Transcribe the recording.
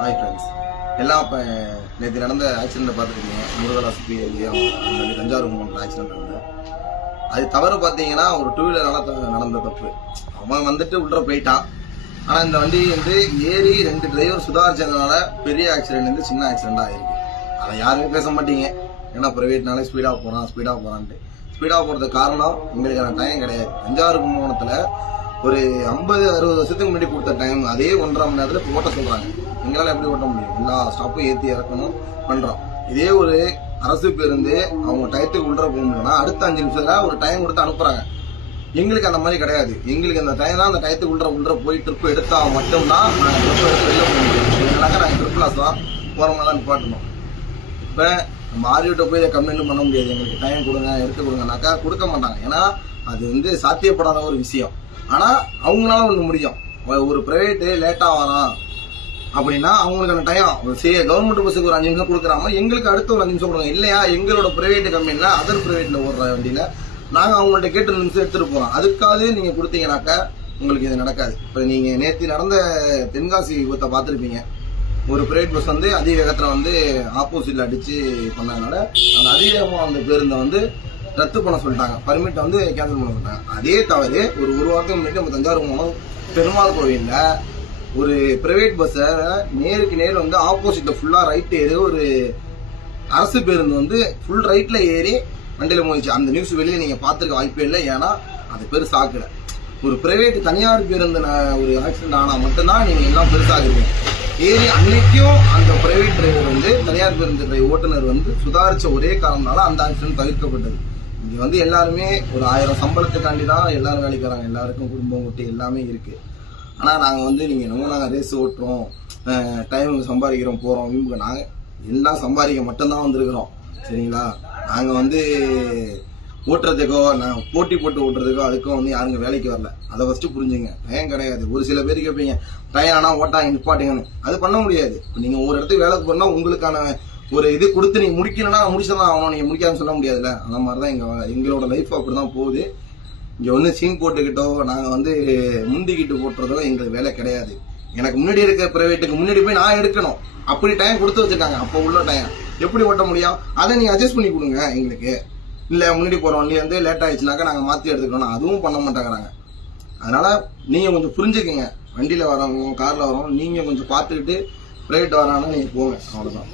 Hi friends எல்லாம் இப்போ நேற்று நடந்த ஆக்சிடென்ட்டை பார்த்துருக்கீங்க. முருகலா சுப்பியும் அந்த தஞ்சாவூர் கும்பகோணம் ஆக்சிடென்ட் நடந்தது. அது தவறு பார்த்தீங்கன்னா ஒரு டூ வீலரால் நடந்த தப்பு. அவன் வந்துட்டு உள்ள போயிட்டான். ஆனால் இந்த வண்டி வந்து ஏறி 2 டிரைவர் சுதாரிச்சதுனால பெரிய ஆக்சிடென்ட் வந்து சின்ன ஆக்சிடென்ட் ஆகிருக்கு. அதை யாருமே பேச மாட்டீங்க. ஏன்னா ப்ரைவேட்னாலே ஸ்பீடாக போகிறான்ட்டு ஸ்பீடாக போகிறதுக்கு காரணம் எங்களுக்கான டைம் கிடையாது. தஞ்சாவூர் கும்பகோணத்தில் ஒரு 50-60 வருஷத்துக்கு முன்னாடி கொடுத்த டைம் அதே 1.5 மணி நேரத்தில் ஓட்ட சொல்றாங்க. எங்களால் எப்படி ஓட்ட முடியும்? எல்லா ஸ்டாப்பும் ஏற்றி இறக்கணும் பண்றோம். இதே ஒரு அரசு பேருந்து அவங்க டயத்துக்கு உள்ள போக முடியும்னா அடுத்த 5 நிமிஷத்துல ஒரு டைம் கொடுத்து அனுப்புறாங்க. எங்களுக்கு அந்த மாதிரி கிடையாது. எங்களுக்கு அந்த டைம் தான் அந்த டயத்துக்கு உள்ள போய் ட்ரிப் எடுத்தா மட்டும்தான் நாங்கள் ட்ரிப் எடுத்து வெளில போக முடியும். இல்லைனாக்கா நாங்கள் ட்ரிப் லாஸ் தான் போகிறவங்க தான் நிப்பாட்டணும். இப்போ நம்ம ஆரியோட்ட போய் இதை கம்ப்ளைண்ட் பண்ண முடியாது. எங்களுக்கு டைம் கொடுங்க எடுத்து கொடுங்கனாக்கா கொடுக்க மாட்டாங்க. ஏன்னா அது வந்து சாத்தியப்படாத ஒரு விஷயம். ஆனா அவங்களால ஒண்ணு முடியும். ஒரு பிரைவேட் லேட்டா வரான் அப்படின்னா அவங்களுக்கான டைம் கவர்மெண்ட் பஸ்ஸுக்கு ஒரு 5 நிமிஷம் கொடுக்குறாம எங்களுக்கு அடுத்த ஒரு 5 நிமிஷம் கொடுங்க. இல்லையா எங்களோட பிரைவேட் கம்பெனில அதர் பிரைவேட்ல ஓடுற வண்டியில நாங்க அவங்கள்ட்ட கேட்டு 2 நிமிஷம் எடுத்துட்டு போறோம். அதுக்காக நீங்க கொடுத்தீங்கன்னாக்கா உங்களுக்கு இது நடக்காது. இப்ப நீங்க நேற்று நடந்த தென்காசி விபத்தை பார்த்துருப்பீங்க. ஒரு பிரைவேட் பஸ் வந்து அதிக வேகத்துல வந்து ஆப்போசிட்ல அடிச்சு பண்ணதுனால அந்த அதிகமா அந்த பேருந்தை வந்து ரத்து பண்ண சொல்லிட்டாங்க. பர்மிட் வந்து கேன்சல் பண்ண சொல்லிட்டாங்க. அதே தவிர ஒரு வாரத்துக்கு முன்னாடி நம்ம தஞ்சாவூர் பெருமாள் கோவில்ல ஒரு பிரைவேட் பஸ்ஸை நேருக்கு நேர் வந்து ஆப்போசிட்ல ஃபுல்லா ரைட் ஏறி ஒரு அரசு பேருந்து வந்து ஃபுல் ரைட்ல ஏறி வண்டியில போயிடுச்சு. அந்த நியூஸ் வெளியே நீங்க பாத்துருக்க வாய்ப்பே இல்லை. ஏன்னா அது பெருசாக்கல. ஒரு பிரைவேட் தனியார் பேருந்து ஒரு ஆக்சிடென்ட் ஆனா மட்டும்தான் நீங்க எல்லாம் பெருசாகுறீங்க. ஏறி அன்னைக்கும் அந்த பிரைவேட் டிரைவர் வந்து தனியார் பேருந்து ஓட்டுநர் வந்து சுதாரிச்ச ஒரே காரணம்னால அந்த ஆக்சிடென்ட் தவிர்க்கப்பட்டது. இங்க வந்து எல்லாருமே ஒரு 1000 சம்பளத்துக்காண்டி தான் எல்லாரும் வேலைக்கு வராங்க. எல்லாருக்கும் குடும்பம் குட்டி எல்லாமே இருக்கு. ஆனா நாங்க வந்து நீங்க நாங்க ரேஸ் ஓட்டுறோம், டைம் சம்பாதிக்கிறோம், போறோம், வீம்புக்கு நாங்க எல்லாம் சம்பாதிக்க மட்டும்தான் வந்திருக்கிறோம். சரிங்களா? நாங்க வந்து ஓட்டுறதுக்கோ போட்டி போட்டு ஓட்டுறதுக்கோ அதுக்கும் வந்து யாருங்க வேலைக்கு வரல. அதை ஃபர்ஸ்ட் புரிஞ்சுங்க. டைம் கிடையாது. ஒரு சில பேர் கேட்பீங்க டைம் ஆனா ஓட்டாங்க நிப்பாட்டுங்கன்னு. அது பண்ண முடியாது. நீங்க ஒரு இடத்துக்கு வேலைக்கு போனா உங்களுக்கான ஒரு இது கொடுத்து நீங்க முடிக்கணும்னா முடிச்சதான் ஆகணும். நீங்க முடிக்காதுன்னு சொல்ல முடியாதுல்ல. அந்த மாதிரிதான் எங்களோட லைஃப் அப்படிதான் போகுது. இங்க வந்து சீன் போட்டுக்கிட்டோ நாங்க வந்து முந்திக்கிட்டு போட்டுறதோ எங்களுக்கு வேலை கிடையாது. எனக்கு முன்னாடி இருக்க பிரைவேட்டுக்கு முன்னாடி போய் நான் எடுக்கணும். அப்படி டைம் கொடுத்து வச்சிருக்காங்க. அப்போ உள்ள டைம் எப்படி ஓட்ட முடியும்? அதை நீங்க அட்ஜஸ்ட் பண்ணி கொடுங்க எங்களுக்கு. இல்ல முன்னாடி போறோம் வண்டி வந்து லேட் ஆயிடுச்சுனாக்கா நாங்க மாத்தி எடுத்துக்கணும். அதுவும் பண்ண மாட்டேங்கிறாங்க. அதனால நீங்க கொஞ்சம் புரிஞ்சுக்குங்க. வண்டியில வரவங்க கார்ல வரவங்க நீங்க கொஞ்சம் பார்த்துக்கிட்டு பிரைவேட் வராங்கன்னா நீங்க போங்க. அவ்வளவுதான்.